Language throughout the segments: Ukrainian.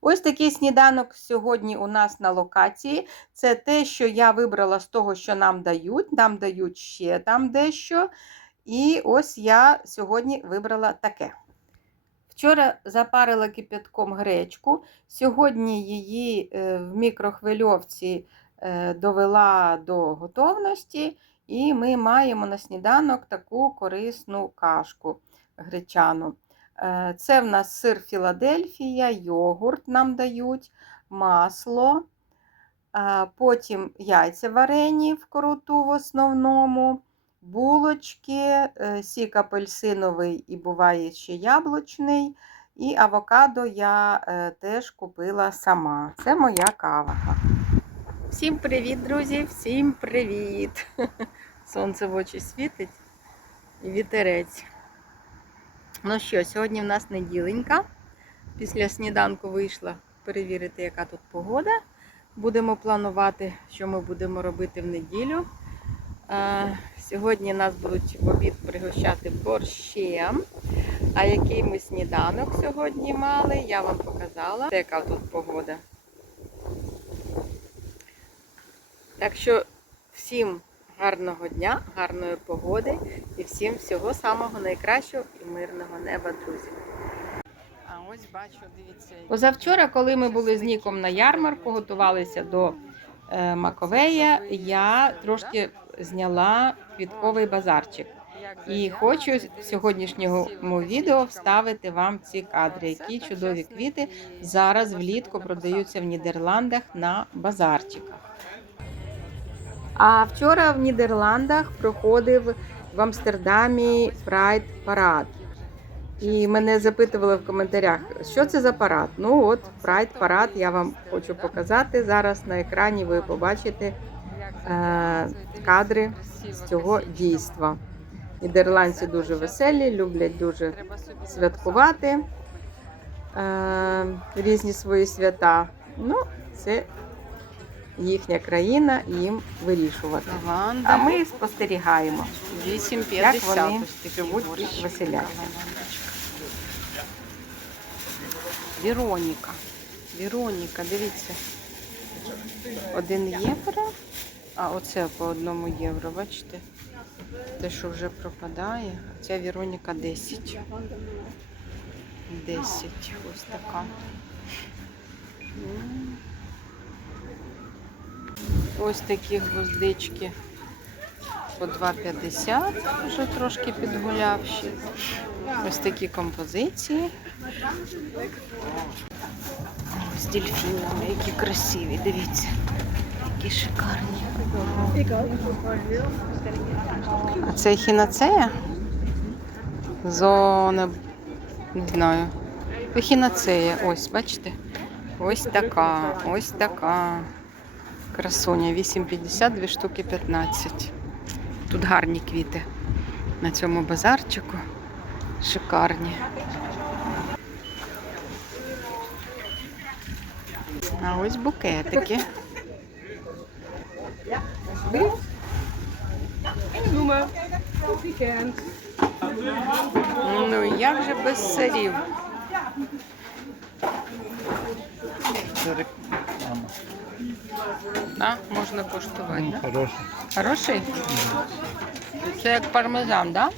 Ось такий сніданок сьогодні у нас на локації. Це те, що я вибрала з того, що нам дають. Нам дають ще там дещо. І ось я сьогодні вибрала таке. Вчора запарила кипятком гречку. Сьогодні її е, в мікрохвильовці е, довела до готовності. І ми маємо на сніданок таку корисну кашку гречану. Е, Це в нас сир Філадельфія, йогурт нам дають, масло, е, потім яйця варені в короту в основному, булочки, е, сік апельсиновий і буває ще яблучний. І авокадо я теж купила сама. Це моя кава. Всім привіт, друзі! Всім привіт! Сонце в очі світить і вітерець. Ну що, сьогодні в нас неділенька. Після сніданку вийшла перевірити, яка тут погода. Будемо планувати, що ми будемо робити в неділю. Е, Сьогодні нас будуть в обід пригощати борщем. А який ми сніданок сьогодні мали, я вам показала, яка тут погода. Так що всім гарного дня, гарної погоди і всім всього самого найкращого і мирного неба, друзі. А ось бачу, дивіться. Позавчора, коли ми були з Ніком на ярмарку, готувалися до е, Маковея, я трошки зняла квітковий базарчик. І хочу в сьогоднішньому відео вставити вам ці кадри, які чудові квіти зараз влітку продаються в Нідерландах на базарчиках. А вчора в Нідерландах проходив в Амстердамі Pride парад. І мене запитували в коментарях, що це за парад. Ну от, Pride парад я вам хочу показати. Зараз на екрані ви побачите е, кадри з цього дійства. Нідерландці дуже веселі, люблять дуже святкувати е, різні свої свята. Ну, це їхня країна їм вирішувати. А ми спостерігаємо, 8,50. як вони живуть і веселяться. Вероніка. Вероніка, дивіться. Один євро. А оце по одному євро, бачите? Те, що вже пропадає. А ця Вероніка 10. 10. Ось така. Ось такі гвоздички по 2,50, вже трошки підгулявші. Ось такі композиції. З дельфінами, які красиві, дивіться, які шикарні. А це хінацея? Зона, не знаю. Ехінацея, ось, бачите? Ось така, ось така. Красуня, 8,50, дві штуки 15. Тут гарні квіти на цьому базарчику. Шикарні. А ось букетики. Ну як же без сирів? Це можна коштувати. Ну, Да? хороше. Хороший? Це як пармезан, так?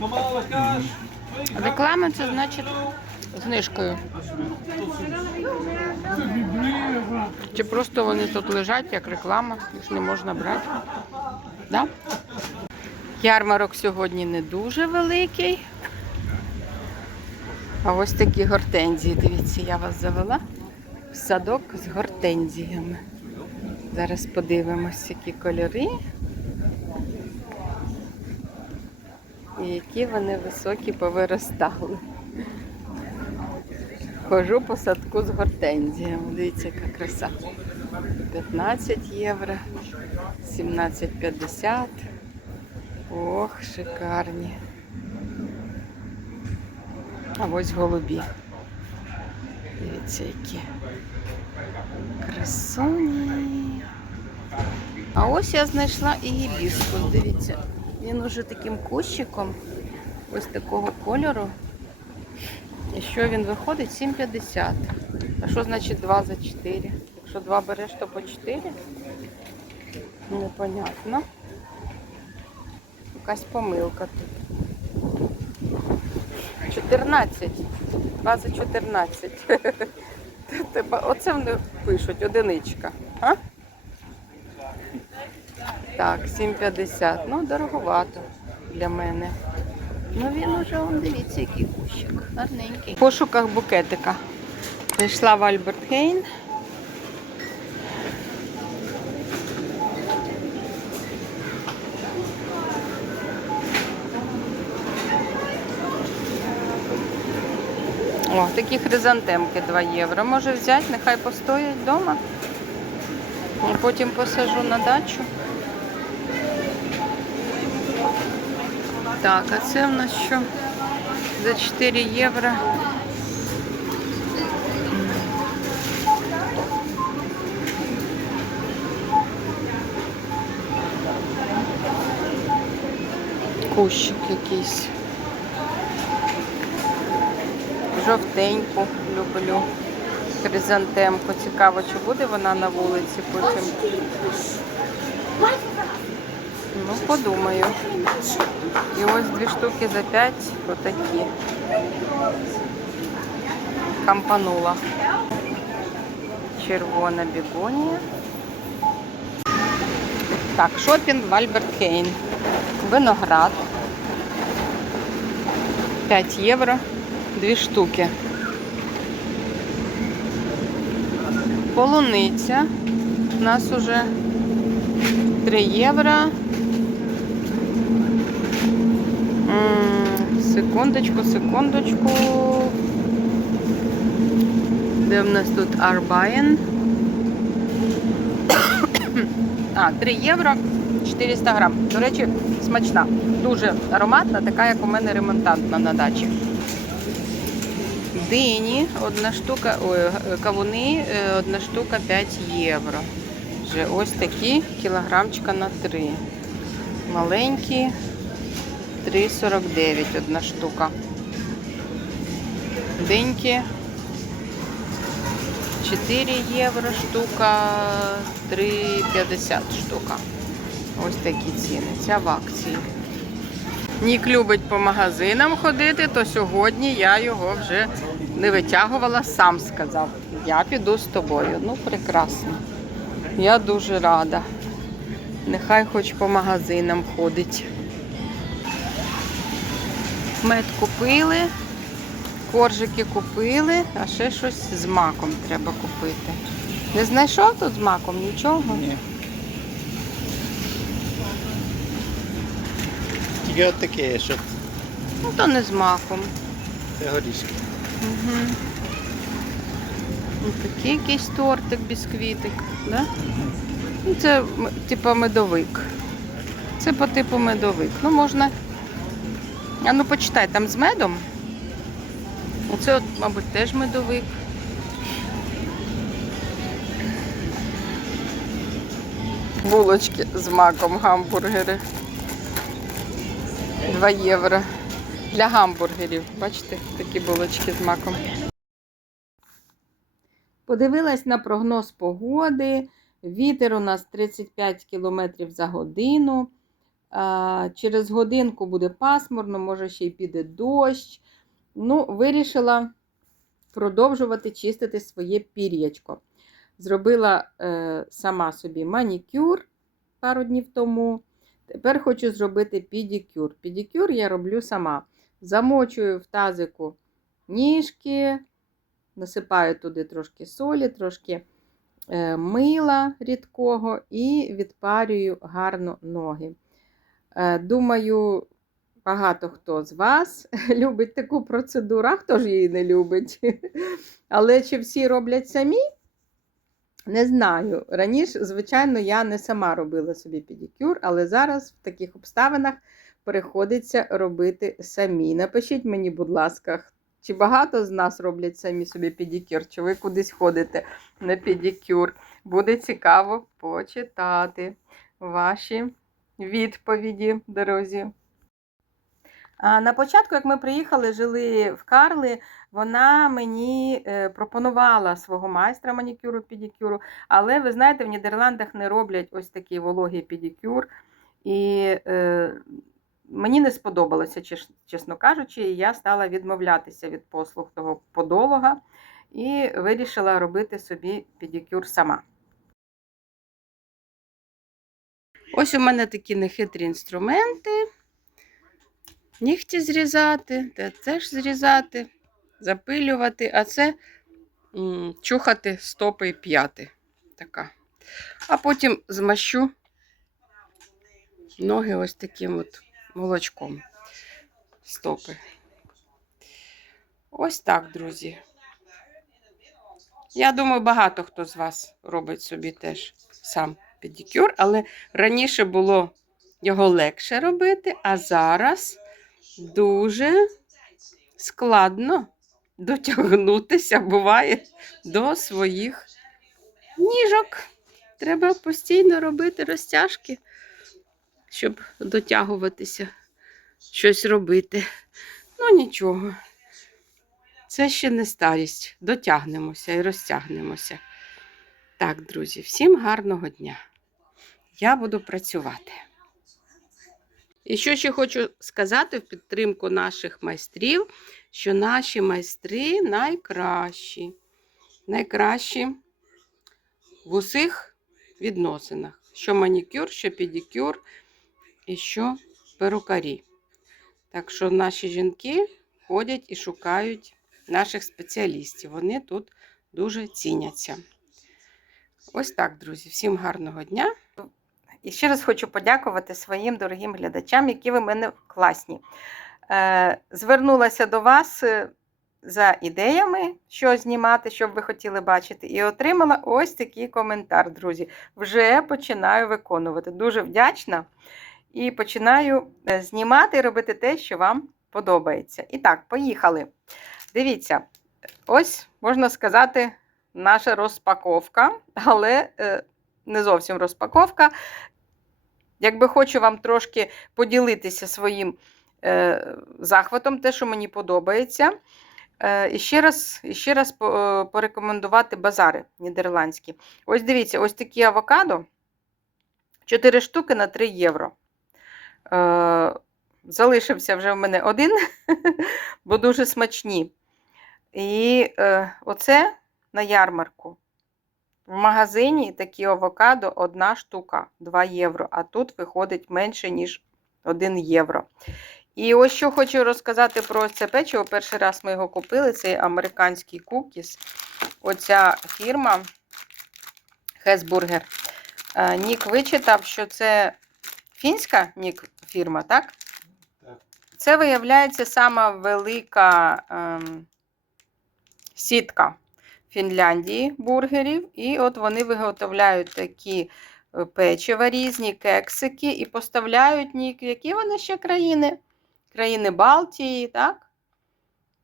Да? Реклама це значить знижкою. Чи просто вони тут лежать як реклама, їх не можна брати. Да? Ярмарок сьогодні не дуже великий. А ось такі гортензії. Дивіться, я вас завела садок з гортензіями. Зараз подивимось, які кольори. І які вони високі повиростали. Хожу по садку з гортензіями. Дивіться, яка краса. 15 євро, 17,50. Ох, шикарні. А ось голубі. Дивіться, які красуні. А ось я знайшла і гібіскус, дивіться. Він уже таким кущиком, ось такого кольору. І що він виходить? 7,50. А що значить 2 за 4? Якщо 2 береш, то по 4? Непонятно. Якась помилка тут. 14. 2 за 14. Тебе- Оце вони пишуть, одиничка. А? Так, 7,50. Ну, дороговато для мене. Ну він уже, он, дивіться, який кущик. Гарненький. В пошуках букетика. Прийшла в Альберт Хейн. Такі хризантемки 2 євро. Може взяти, нехай постоять вдома. І потім посажу на дачу. Так, а це в нас що? За 4 євро. Кущик якийсь. Жовтеньку люблю. Хризантемку. Цікаво, чи буде вона на вулиці потім. Ну, подумаю. І ось дві штуки за 5 отакі. Кампанула. Червона бігонія. Так, шопінг в Альберт Хейн. Виноград. 5 євро. Дві штуки. Полуниця. У нас уже 3 євро. Секундочку, секундочку. Де в нас тут Арбаєн? А, 3 євро 400 грам. До речі, смачна. Дуже ароматна, така, як у мене ремонтантна на дачі. Дині, одна штука, ой, кавуни, е, одна штука 5 євро. Вже ось такі кілограмчика на 3. Маленькі 3,49 одна штука. Деньки 4 євро штука, 3,50 штука. Ось такі ціни. Ця в акції. Нік любить по магазинам ходити, то сьогодні я його вже не витягувала, сам сказав. Я піду з тобою. Ну, прекрасно. Я дуже рада. Нехай хоч по магазинам ходить. Мед купили, коржики купили, а ще щось з маком треба купити. Не знайшов тут з маком нічого? Ні. Тільки от таке, що Ну то не з маком. це горішки. Угу. Такий якийсь тортик, бісквітик, да? Ну, Це м- типу медовик. Це по типу медовик. Ну, можна. А ну почитай, там з медом. Оце, от, мабуть, теж медовик. Булочки з маком, гамбургери. 2 євро. Для гамбургерів. Бачите, такі булочки з маком. Подивилась на прогноз погоди. Вітер у нас 35 км за годину. Через годинку буде пасмурно, може ще й піде дощ. Ну, вирішила продовжувати чистити своє пір'ячко. Зробила е, сама собі манікюр пару днів тому. Тепер хочу зробити підікюр. Підікюр я роблю сама. Замочую в тазику ніжки, насипаю туди трошки солі, трошки е, мила рідкого і відпарюю гарно ноги. Е, думаю, багато хто з вас любить таку процедуру, а хто ж її не любить. Але чи всі роблять самі? Не знаю. Раніше, звичайно, я не сама робила собі педикюр, але зараз в таких обставинах приходиться робити самі. Напишіть мені, будь ласка, чи багато з нас роблять самі собі педикюр, чи ви кудись ходите на педикюр. Буде цікаво почитати ваші відповіді, друзі. На початку, як ми приїхали, жили в Карли, вона мені е, пропонувала свого майстра манікюру педикюру, але ви знаєте, в Нідерландах не роблять ось такий вологий педикюр. І е, мені не сподобалося, чесно кажучи, і я стала відмовлятися від послуг того подолога і вирішила робити собі педикюр сама. Ось у мене такі нехитрі інструменти. Нігті зрізати, те теж зрізати, запилювати, а це м, чухати стопи і п'яти. Така. А потім змащу ноги ось таким от молочком. Стопи. Ось так, друзі. Я думаю, багато хто з вас робить собі теж сам педикюр, але раніше було його легше робити, а зараз дуже складно дотягнутися буває до своїх ніжок. Треба постійно робити розтяжки, щоб дотягуватися, щось робити. Ну нічого. Це ще не старість. Дотягнемося і розтягнемося. Так, друзі, всім гарного дня. Я буду працювати. І що ще хочу сказати в підтримку наших майстрів, що наші майстри найкращі. Найкращі в усіх відносинах. Що манікюр, що педикюр і що перукарі. Так що наші жінки ходять і шукають наших спеціалістів. Вони тут дуже ціняться. Ось так, друзі. Всім гарного дня. І ще раз хочу подякувати своїм дорогим глядачам, які ви мене класні. Е, звернулася до вас е, за ідеями, що знімати, що б ви хотіли бачити, і отримала ось такий коментар, друзі. Вже починаю виконувати. Дуже вдячна. І починаю е, знімати і робити те, що вам подобається. І так, поїхали. Дивіться, ось можна сказати, наша розпаковка, але не зовсім розпаковка. Якби хочу вам трошки поділитися своїм е, захватом, те, що мені подобається. Е, і ще раз, ще раз е, порекомендувати базари нідерландські. Ось дивіться, ось такі авокадо. 4 штуки на 3 євро. Е, залишився вже в мене один, бо дуже смачні. І е, оце на ярмарку. В магазині такі авокадо одна штука 2 євро, а тут виходить менше, ніж 1 євро. І ось що хочу розказати про це печиво. Перший раз ми його купили, це американський кукіс. Оця фірма Хесбургер. Е, Нік вичитав, що це фінська Нік фірма, так? Так. Це виявляється сама велика ем, сітка Фінляндії бургерів. І от вони виготовляють такі е, печива різні, кексики і поставляють нік. Які вони ще країни? Країни Балтії, так?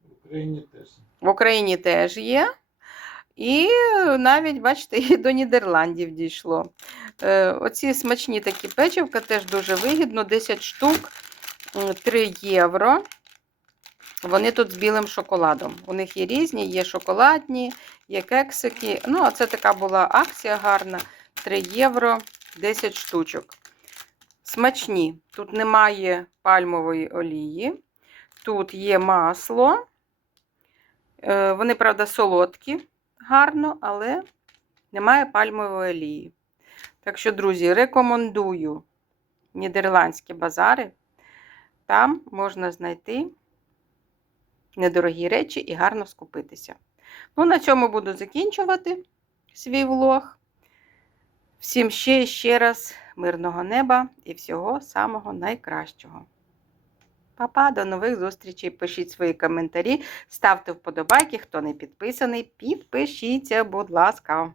В Україні теж. В Україні теж є. І е, навіть, бачите, і до Нідерландів дійшло. Е, Оці смачні такі печивка теж дуже вигідно. 10 штук, 3 євро. Вони тут з білим шоколадом. У них є різні, є шоколадні, є кексики. Ну, а це така була акція гарна. 3 євро, 10 штучок. Смачні. Тут немає пальмової олії. Тут є масло. Е, Вони, правда, солодкі, гарно, але немає пальмової олії. Так що, друзі, рекомендую нідерландські базари. Там можна знайти недорогі речі і гарно скупитися. Ну, на цьому буду закінчувати свій влог. Всім ще і ще раз мирного неба і всього самого найкращого. Па-па, до нових зустрічей. Пишіть свої коментарі, ставте вподобайки. Хто не підписаний, підпишіться, будь ласка.